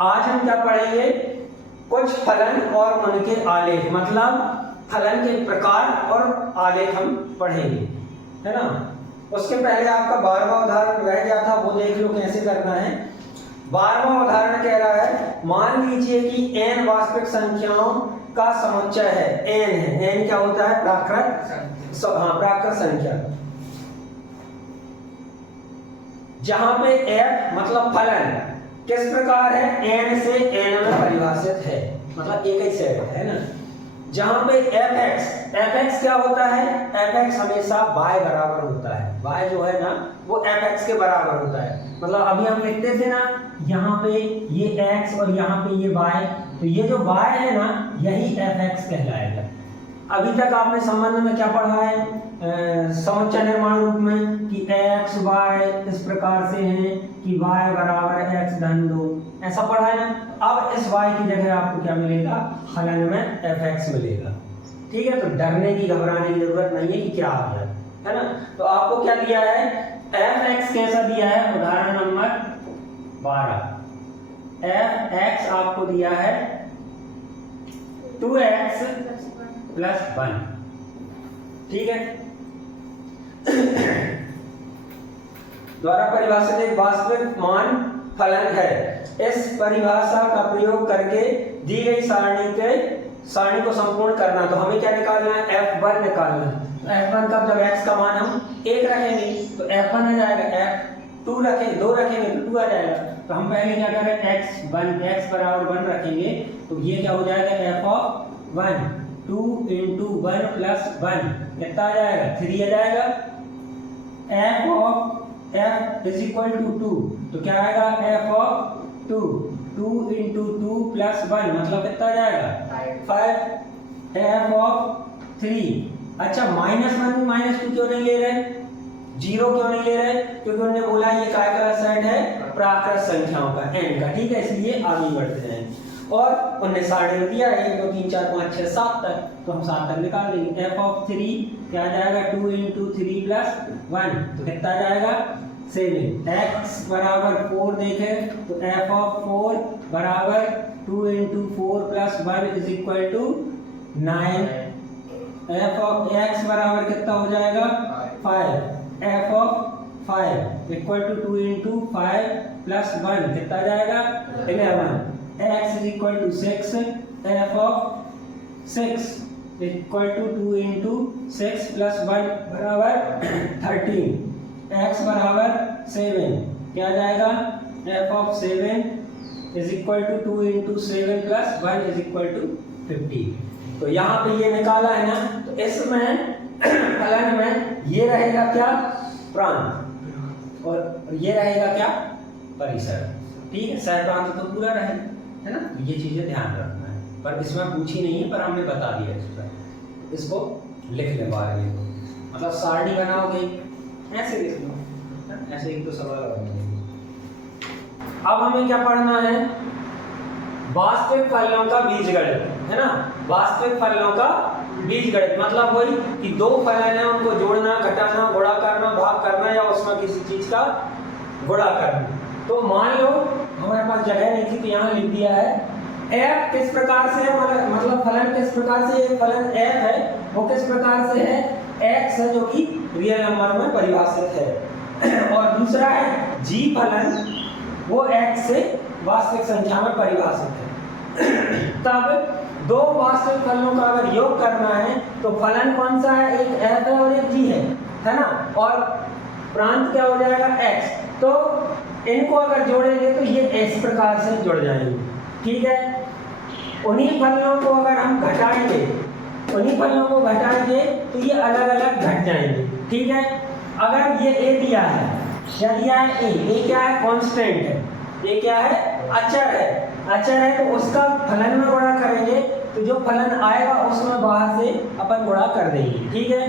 आज हम क्या पढ़ेंगे, कुछ फलन और उनके आलेख, मतलब फलन के प्रकार और आलेख हम पढ़ेंगे, है ना। उसके पहले आपका 12वां उदाहरण रह गया था, वो देख लो कैसे करना है। 12वां उदाहरण कह रहा है, मान लीजिए कि n वास्तविक संख्याओं का समुच्चय है, n है। n क्या होता है? प्राकृत, हाँ, प्राकृत संख्या। जहां पे f मतलब फलन किस प्रकार है, n से n में परिभाषित है, मतलब एक ही सेट है ना। जहां पे fx क्या होता है, fx हमेशा y बराबर होता है, y जो है ना वो fx के बराबर होता है। मतलब अभी हम लिखते थे ना, यहाँ पे ये x और यहाँ पे ये y, तो ये जो y है ना यही fx कहलाएगा। अभी तक आपने संबंध में क्या पढ़ा है, समुच्चय निर्माण रूप में कि x y इस प्रकार से है कि y बराबर x धन 2, ऐसा पढ़ा है ना। अब इस y की जगह आपको क्या मिलेगा, फलन में fx मिलेगा। ठीक है, तो डरने की घबराने की जरूरत नहीं है कि क्या आ गया, है ना। तो आपको क्या दिया है, fx कैसा दिया है, उदाहरण नंबर 12, fx आपको दिया है 2x प्लस 1। ठीक है, द्वारा परिभाषित एक वास्तविक मान फलन है। इस परिभाषा का प्रयोग करके दी गई सारणी को संपूर्ण करना। तो हमें क्या निकालना है, f1 निकालना है। f1 का जब x का मान हम 1 रखेंगे तो f1 आ जाएगा, f2 रखें 2 रखेंगे तो 2 आ जाएगा। तो हम पहले क्या करें, x बराबर 1 रखेंगे तो ये क्या हो जाएगा, f(1) 2 × 1 + 1 कितना आ जाएगा, 3 आ जाएगा। f = 2 तो क्या आएगा, f(2) 2 × 2 + 1 मतलब कितना आ जाएगा, 5। f(3), अच्छा -1 में -2 क्यों नहीं ले रहे, 0 क्यों नहीं ले रहे, क्योंकि उन्होंने बोला ये काय का सेट है, प्राकृत संख्याओं का, n का। ठीक है, इसलिए आगे बढ़ते हैं। और उन्हें सारणी में दिया 1 2 3 4 5 6 7 तक, तो हम 7 तक निकाल देंगे। f(3) क्या आ जाएगा, 2 × 3 + 1 तो कितना आ जाएगा, 7। x बराबर 4 देखें तो f(4) बराबर 2 × 4 + 1 = 9। f(x) बराबर कितना हो जाएगा, 5। f(5) = 2 × 5 + 1 कितना आ जाएगा, 11। x = 6। f(6) = 2 × 6 + 1 बराबर 13। x बराबर 7 क्या आ जाएगा, f(7) = 2 × 7 + 1 = 50। तो यहाँ पे ये निकाला है ना, तो इसमें फलन में ये रहेगा क्या, प्रांत, और ये रहेगा क्या, परिसर। ठीक है, सह प्रांत तो पूरा रहे, है ना। ये चीजें ध्यान रखना है, पर इसमें पूछी नहीं है, पर हमने बता दिया इसको लिख ले बाहर में। मतलब सारणी बनाओगे ऐसे लिख लो, ऐसे एक तो सवाल और मिलेगी। अब हमें क्या पढ़ना है, वास्तविक फलनों का बीजगणित, है ना। वास्तविक फलनों का बीजगणित मतलब वही कि दो फलन है, उनको जोड़ना, घटाना, गुणा करना, भाग करना, या उसमें किसी चीज का गुणा करना। तो मान लो हमारे पास जगह नहीं थी तो यहाँ लिख दिया है, f किस प्रकार से है, मतलब फलन किस प्रकार से, एक फलन f है वो किस प्रकार से है, x है जो कि रियल नंबर में परिभाषित है, और दूसरा है g फलन, वो x से वास्तविक संख्या में परिभाषित है। तब दो वास्तविक फलनों का अगर योग करना है तो फलन कौन सा है, एक f है और एक g है ना, और प्रांत क्या हो जाएगा, x। तो इनको अगर जोड़ेंगे तो ये इस प्रकार से जुड़ जाएंगे। ठीक है, उन्हीं फलनों को अगर हम घटाएंगे, उन्हीं फलनों को घटाएंगे तो ये अलग अलग घट जाएंगे। ठीक है, अगर ये a दिया है, क्या दिया है, a क्या है, कांस्टेंट है, ये क्या है, अचर है, अचर है, तो उसका फलन में गुणा करेंगे तो जो फलन आएगा उसमें बाहर से अपन गुणा कर देंगे। ठीक है,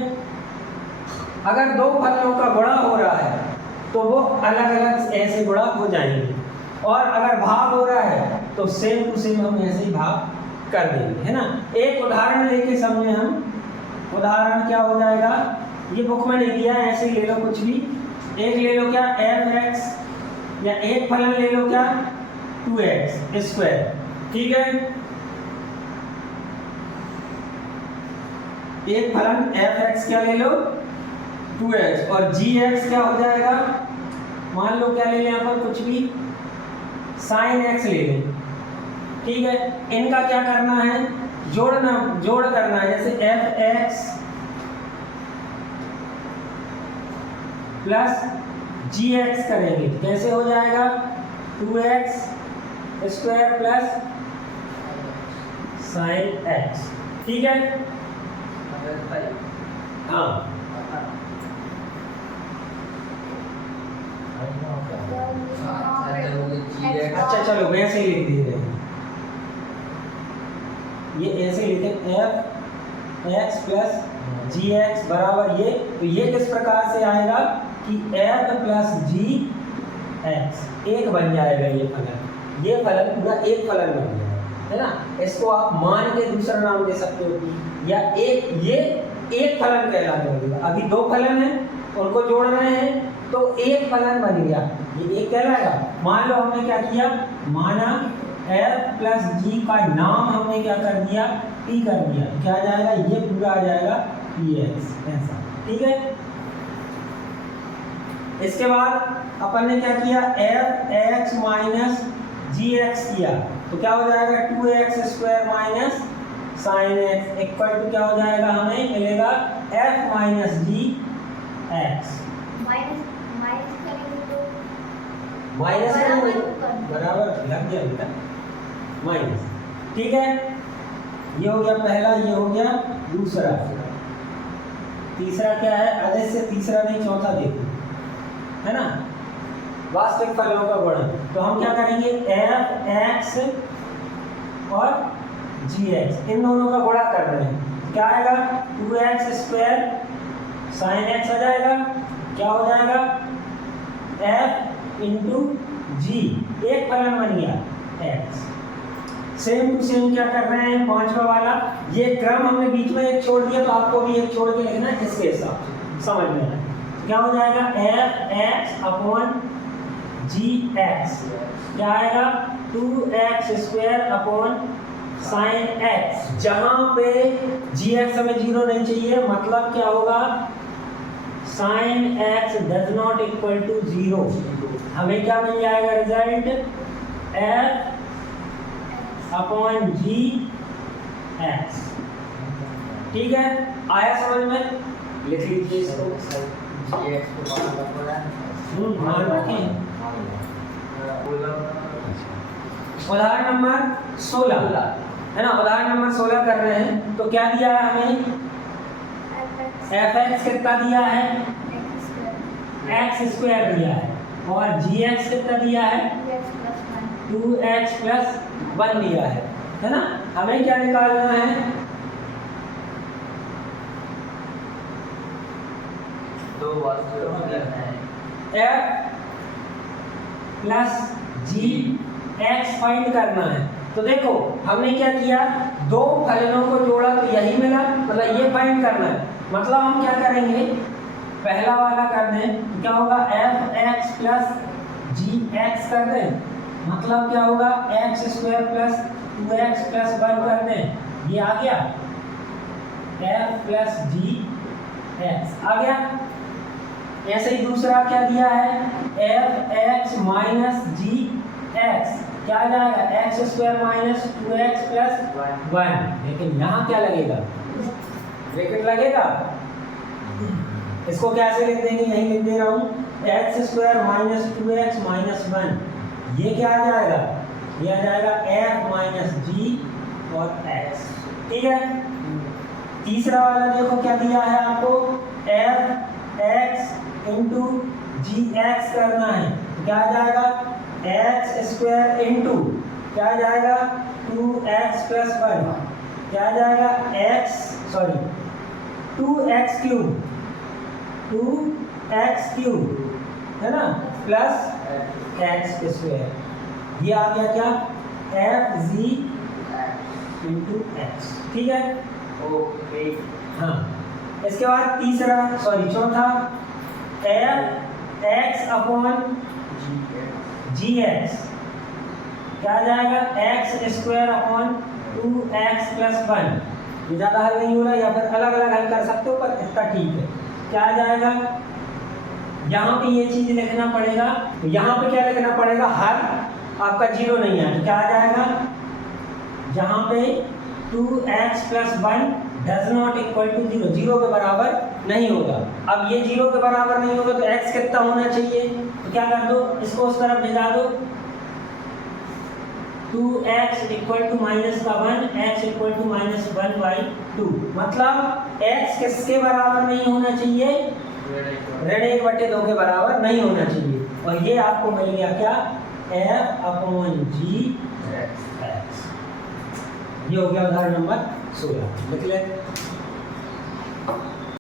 अगर दो फलनों का गुणा हो रहा है तो वो अलग अलग ऐसे गुणा हो जाएंगे, और अगर भाग हो रहा है तो सेम टू सेम हम ऐसे ही भाग कर देंगे, है ना। एक उदाहरण लेके समझे हम, उदाहरण क्या हो जाएगा, ये बुक में नहीं दिया है, ऐसे ही ले लो कुछ भी, एक ले लो क्या, f(x), या एक फलन ले लो क्या, 2x स्क्वायर। ठीक है, एक फलन f(x) क्या ले लो 2x और g(x) क्या हो जाएगा, मान लो क्या ले लें यहाँ पर कुछ भी sin x ले लें। ठीक है, इनका क्या करना है, जोड़ करना है। जैसे f(x) प्लस g(x) करेंगे कैसे हो जाएगा 2x square plus sin x। ठीक है, हाँ अच्छा चलो वैसे ही लिख दीजिए, ये ऐसे लिखे f(x) प्लस g(x) बराबर ये, तो ये किस प्रकार से आएगा कि f प्लस g(x) एक बन जाएगा। ये फलन पूरा एक फलन बन जाएगा, है ना। इसको आप मान के दूसरा नाम दे सकते हो, या ये एक फलन कहलाने लगेगा। अभी दो फलन है उनको जोड़ रहे हैं तो एक फलन बन गया, ये एक कहलाएगा। मान लो हमने क्या किया, माना f प्लस g का नाम हमने क्या कर दिया, t कर दिया, क्या आ जाएगा, ये पूरा आ जाएगा px ऐसा। ठीक है, इसके बाद अपन ने क्या किया, f(x) माइनस g(x) किया तो क्या हो जाएगा 2x square minus sin x equal to क्या हो जाएगा, हमें मिलेगा f माइनस g(x) माइनस करेंगे बराबर लग गया बेटा माइनस। ठीक है, ये हो गया पहला, ये हो गया दूसरा। तीसरा क्या है, आधे से तीसरा नहीं चौथा देखो, है ना, वास्तविक फलनों का गुणन। तो हम क्या करेंगे, f(x) और g(x) इन दोनों का गुणा कर रहे हैं, क्या आएगा 2x स्क्वायर sin x आ जाएगा, क्या हो जाएगा f इंटू जी, एक फलन बन गया x। सेम टू सेम क्या कर रहे हैं, पांचवा वाला, ये क्रम हमने बीच में एक छोड़ दिया तो आपको भी एक छोड़ के लिखना है, इसके हिसाब से समझ में आए। क्या हो जाएगा f(x) अपॉन g(x) क्या आएगा 2x square upon sin x। जहां पे g(x) हमें 0 नहीं चाहिए, मतलब क्या होगा, sin x does not equal to 0। हमें क्या मिल जाएगा रिजल्ट, f अपॉन g(x). ठीक है, आया समझ में, लिख लीजिए इसको। मान रखें, उदाहरण नंबर 16 है ना, उदाहरण नंबर 16 कर रहे हैं। तो क्या दिया है हमें, f(x) कितना दिया है, x स्क्वायर दिया है, और g(x) कितना दिया है 2x प्लस 1 दिया है ना। हमें क्या निकालना है, f प्लस g(x) फाइंड करना है। तो देखो हमने क्या किया, दो फलनों को जोड़ा तो यही मिला, मतलब ये फाइंड करना है। मतलब हम क्या करेंगे, पहला वाला कर दें, क्या होगा f(x) प्लस g(x) कर दें, मतलब क्या होगा x square plus 2x plus 1 कर दें, ये आ गया f प्लस g(x) आ गया। ऐसे ही दूसरा क्या दिया है, f(x) माइनस g(x) क्या आ जाएगा x square minus 2x plus 1। लेकिन यहाँ क्या लगेगा, ब्रैकेट लगेगा। इसको कैसे लिख देंगे, यही लिख दे रहा हूँ, x square minus 2x minus 1, ये क्या आ जाएगा, ये आ जाएगा f माइनस g और x। ठीक है, तीसरा वाला देखो क्या दिया है आपको, f(x) इंटू g(x) करना है, क्या आ जाएगा x स्क्वायर इंटू क्या आ जाएगा 2x प्लस 1, क्या आ जाएगा 2x क्यूब, 2x क्यूब है ना, प्लस x स्क्वायर, ये आ गया क्या fg इंटू x। ठीक है, ओके। हाँ, इसके बाद चौथा f(x) अपॉन gx क्या आ जाएगा x square upon 2x plus 1। ये ज़्यादा हल नहीं हो रहा, या फिर अलग अलग हल कर सकते हो, पर इतना ठीक है। क्या आ जाएगा, यहाँ पे ये चीज लिखना पड़ेगा, यहाँ पे क्या लिखना पड़ेगा, हर आपका 0 नहीं है, तो क्या आ जाएगा, जहाँ पे 2x plus 1 does not equal to 0, 0 के बराबर नहीं होगा। अब ये 0 के बराबर नहीं होगा तो x कितना होना चाहिए, तो क्या कर दो, इसको उस तरफ भिजा दो, 2x इक्वल टू माइनस का 1, x इक्वल टू माइनस 1/2। मतलब x किसके बराबर नहीं होना चाहिए, ऋण 1/2 के बराबर नहीं होना चाहिए। और ये आपको मिल गया क्या, f/g x। ये हो गया उदाहरण नंबर 16। लिख ले।